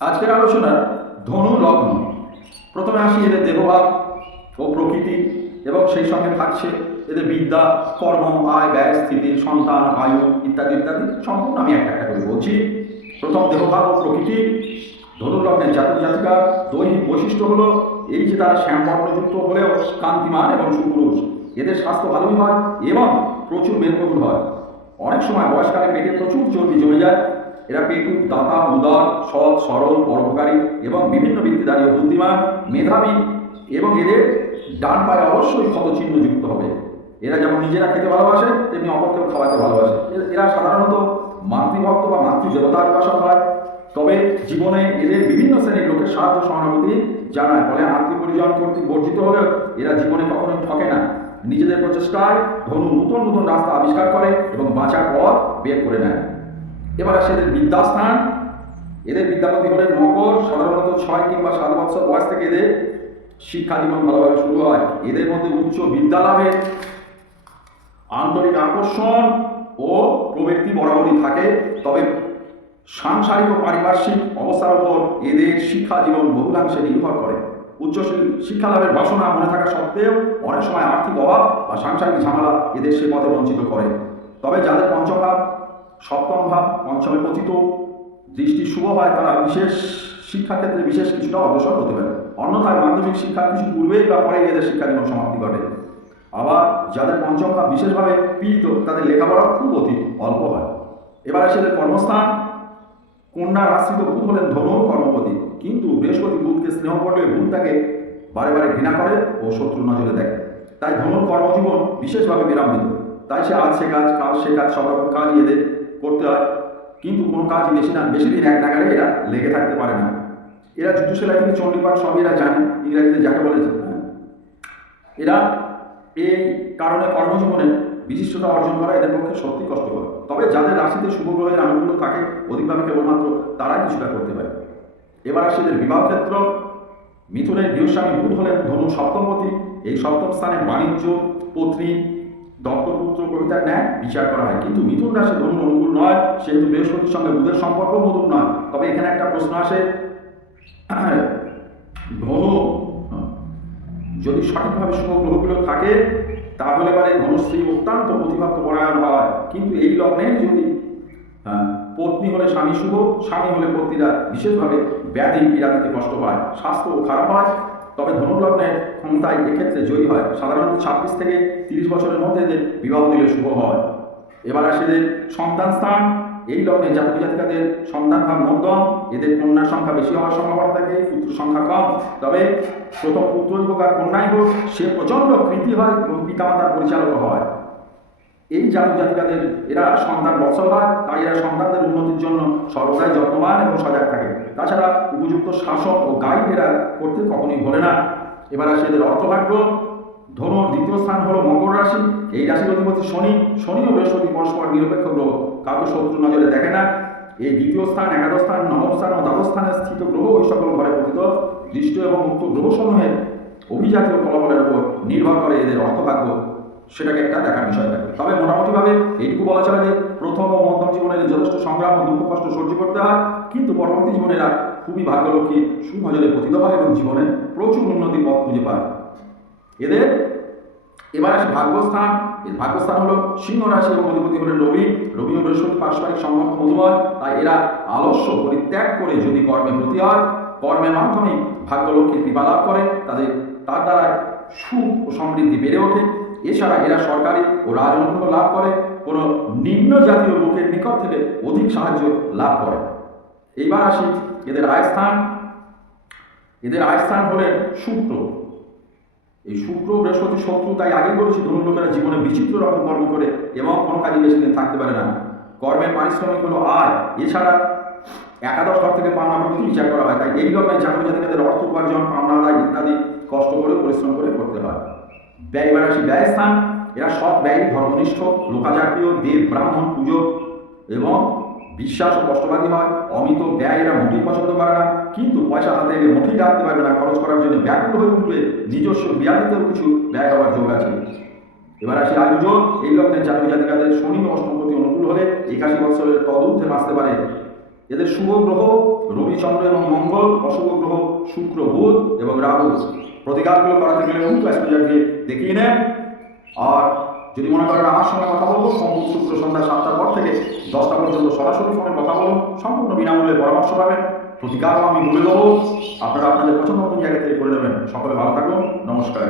আজকের আলোচনা ধনু লগ্ন। প্রথমে আসি এদের দেহভাব ও প্রকৃতি, এবং সেই সঙ্গে থাকছে এদের বিদ্যা, কর্ম, আয় ব্যয়, স্থিতি, সন্তান, আয়ু ইত্যাদি ইত্যাদি। সম্পূর্ণ আমি একটা একটা করে বলছি। প্রথম দেহভাব ও প্রকৃতি। ধনু লগ্নের জাতক জাতিকার দৈহিক বৈশিষ্ট্য হলো এই যে তারা শ্যামবর্ণযুক্ত হলেও কান্তিমান এবং সুপুরুষ। এদের স্বাস্থ্য ভালোই হয় এবং প্রচুর মেদবহুল হয়। অনেক সময় বয়সকালে পেটে প্রচুর চর্বি জমে যায়। এরা পেটু, দাতা, উদার, সৎ, সরল, পরোপকারী এবং বিভিন্ন বৃত্তিদারী ও বুদ্ধিমান, মেধাবী, এবং এদের ডান পায়ে অবশ্যই ক্ষতচিহ্নযুক্ত হবে। এরা যেমন নিজেরা খেতে ভালোবাসে তেমনি অপরকেও খাওয়াতে ভালোবাসে। এরা সাধারণত মাতৃভক্ত বা মাতৃদেবতার উপাসক হয়। তবে জীবনে এদের বিভিন্ন শ্রেণীর লোকের সাহায্য সহানুভূতি জানায়, ফলে আত্মীয় পরিজন কর্তৃক বর্জিত হলেও এরা জীবনে কখনোই ঠকে না। নিজেদের প্রচেষ্টায় ধনু নতুন নতুন রাস্তা আবিষ্কার করে এবং বাঁচার পথ বের করে নেয়। এবার আসে এদের বিদ্যাস্থান। এদের বিদ্যাপতি হলেন মকর। সাধারণত 6 কিংবা 7 বছর বয়স থেকে এদের শিক্ষা জীবন ভালোভাবে শুরু হয়। এদের মধ্যে উচ্চ বিদ্যা লাভের আন্তরিক আকর্ষণ ও প্রবৃত্তি বরাবরই থাকে। তবে সাংসারিক ও পারিপার্শ্বিক অবস্থার উপর এদের শিক্ষা জীবন বহুলাংশে নির্ভর করে। উচ্চ শিক্ষা লাভের বাসনা মনে থাকা সত্ত্বেও অনেক সময় আর্থিক অভাব বা সাংসারিক ঝামেলা এদের সে পথে বঞ্চিত করে। তবে যাদের পঞ্চমভাব, সপ্তম ভাব পঞ্চমে পতিত, দৃষ্টি শুভ হয়, তারা বিশেষ শিক্ষাক্ষেত্রে বিশেষ কিছুটা অগ্রসর হতে পারে। অন্যথায় মাধ্যমিক শিক্ষার কিছু পূর্বেই বা পরেই এদের শিক্ষা জীবন সমাপ্তি ঘটে। আবার যাদের পঞ্চম ভাব বিশেষভাবে পীড়িত, তাদের লেখাপড়া খুব অতি অল্প হয়। এবার আসে এদের কর্মস্থান। কন্যার আশ্রিত বুধ হলেন ধনুর কর্মপতি, কিন্তু বৃহস্পতি বুধকে স্নেহ করলে বুধ তাকে বারে বারে ঘৃণা করে ও শত্রু নজরে দেখে। তাই ধনুর কর্মজীবন বিশেষভাবে বিড়ম্বিত। তাই সে আজ সে কাজ, কাল সে কাজ, সব রকম কাজই এদের করতে হয়, কিন্তু কোনো কাজই বেশি দিন এক নাগারে এরা লেগে থাকতে পারে না। এরা জুতো সেলাই থেকে চণ্ডীপাঠ সবই এরা জানে, ইংরেজিতে যাকে বলেছে। এরা এই কারণে কর্মজীবনে বিশিষ্টতা অর্জন করা এদের পক্ষে সত্যি কষ্টকর। তবে যাদের রাশিতে শুভ গ্রহের আনুকূল্য থাকে অধিকভাবে কেবলমাত্র তারাই কিছুটা করতে পারে। এবার আসে এদের বিবাহ ক্ষেত্র। মিথুনের গৃহস্বামী বুধ হলেন ধনু সপ্তমপতি। এই সপ্তম স্থানে বাণিজ্য, পত্নী, দত্তপুত্র প্রভৃতার ন্যায় বিচার করা হয়, কিন্তু মিথুন রাশি ধনুর অনুকূল নয়, সেহেতু বৃহস্পতির সঙ্গে বুধের সম্পর্ক মধুর নয়। তবে এখানে একটা প্রশ্ন আসে, ধনু যদি সঠিকভাবে শুভ গ্রহগুলো থাকে তাহলে এবারে ধনুশ্রী অত্যন্ত প্রতিভাত্ম পরায়ণ হয়, কিন্তু এই লগ্নে যদি পত্নী হলে স্বামী শুভ, স্বামী হলে পত্নীরা বিশেষভাবে ব্যাধি পীড়া দিতে কষ্ট পায়, স্বাস্থ্য খারাপ হয়। তবে ধনু লগ্নের ক্ষমতায় এক্ষেত্রে জয়ী হয়। সাধারণত 26 থেকে 30 বছরের মধ্যে এদের বিবাহ দিলে শুভ হয়। এবার আসে এদের সন্তান স্থান। এই লগ্নে জাতক জাতিকাদের সন্তান ভাব মধ্যম। এদের কন্যার সংখ্যা বেশি হওয়ার সম্ভাবনা থাকে, পুত্র সংখ্যা কম। তবে প্রথম পুত্রই হোক আর কন্যাই হোক, সে প্রচণ্ড কৃতি হয় এবং পিতামাতার পরিচালক হয়। এই জাতক জাতিকাদের এরা সন্তান বৎসল হয়, তাই এরা সন্তানদের উন্নতির জন্য সর্বদাই যত্নবান এবং সজাগ থাকে। তাছাড়া উপযুক্ত শাসক ও গাইড এরা করতে কখনোই ভোলে না। এবার আসে এদের অর্থভাগ্য। ধনুর দ্বিতীয় স্থান হলো মকর রাশি। এই রাশির অধিপতি শনি। শনি ও বৃহস্পতি পরস্পর নিরপেক্ষ গ্রহ, কাউকে শত্রু নজরে দেখে না। এই দ্বিতীয় স্থান, একাদশ স্থান, নবম স্থান ও দ্বাদশ স্থানে স্থিত গ্রহ ওই সকল ঘরে পতিত দৃষ্ট এবং উক্ত গ্রহসমূহের অভিজাতীয় ফলাফলের উপর নির্ভর করে এদের অর্থভাগ্য, সেটাকে একটা দেখার বিষয় থাকে। তবে মোটামুটিভাবে এইটুকু বলা চলে যে প্রথম ও মধ্যম জীবনের যথেষ্ট সংগ্রাম ও দুঃখ কষ্ট সহ্য করতে হয়, কিন্তু পরবর্তী জীবনে এরা খুবই ভাগ্যলক্ষ্মী, সুনজরে পতিত হয় এবং জীবনে প্রচুর উন্নতির পথ খুঁজে পায়। এদের এবার আসে ভাগ্যস্থান। এর ভাগ্যস্থান হলো সিংহ রাশি এবং অধিপতি হলেন রবি। রবি ও বৃহস্পতি পারস্পরিক সম্পর্ক মধুময়, তাই এরা আলস্য পরিত্যাগ করে যদি কর্মে ব্রতী হয়, কর্মের মাধ্যমে ভাগ্যলক্ষ্মীর কৃপা লাভ করে, তার দ্বারা সুখ ও সমৃদ্ধি বেড়ে ওঠে। এছাড়া এরা সরকারি ও রাজনৈতিক লাভ করে, কোনো নিম্ন জাতীয় লোকের নিকট থেকে অধিক সাহায্য লাভ করে। এইবার আসি এদের আয়স্থান। এদের আয়স্থান হলেন শুক্র। এই শুক্র বৃহস্পতি শত্রু, তাই আগেই বলেছি ধনু লোকেরা জীবনে বিচিত্র রকম কর্ম করে এবং কোনো কাজে বেশি দিন থাকতে পারে না। কর্মের পারিশ্রমিক হলো আয়। এছাড়া একাদশ ঘর থেকে পাওনা প্রভৃতি বিচার করা হয়, তাই এই লগ্নে জাতক জাতিকাদের অর্থ উপার্জন, পাওনা আদায় ইত্যাদি কষ্ট করে পরিশ্রম করে করতে হয়। ব্যয়। এবার আসি ব্যয়স্থান। এরা সৎ ব্যয়, ধর্মনিষ্ঠ, লোকাচারপ্রিয়, দেব ব্রাহ্মণ পুজো এবং বিশ্বাস ও কষ্টবাদী হয়। অমিত ব্যয় এরা মোটেই পছন্দ করে না, কিন্তু পয়সা হাতে এলে মোটেই রাখতে পারবে না, খরচ করার জন্য ব্যাকুল হয়ে উঠবে। নিজস্ব বিয়াদিতেও কিছু ব্যয় হওয়ার যোগ আছে। এবার আসি আয়ুযোগ। এই লগ্নের জাতক জাতিকাদের শনি ও অষ্টমপতি অনুকূল হলে 81 বৎসরের তদূর্ধ্বে বাঁচতে পারে। এদের শুভ গ্রহ রবি, চন্দ্র এবং মঙ্গল, অশুভ গ্রহ শুক্র, বুধ এবং রাহু। প্রতিকারগুলো করাতে গেলে কিন্তু অ্যাস্ট্রোলজারকে দেখিয়ে নেন। আর যদি মনে করেন আমার সঙ্গে কথা বলবো, সোম শুক্র সন্ধ্যা 7টার পর থেকে 10টা পর্যন্ত সরাসরি ফোনে কথা বলুন, সম্পূর্ণ বিনামূল্যে পরামর্শ পাবেন। প্রতিকারও আমি বলে দেবো, আপনারা আপনাদের পছন্দ মতো জায়গা থেকে করে দেবেন। সকলে ভালো থাকুন, নমস্কার।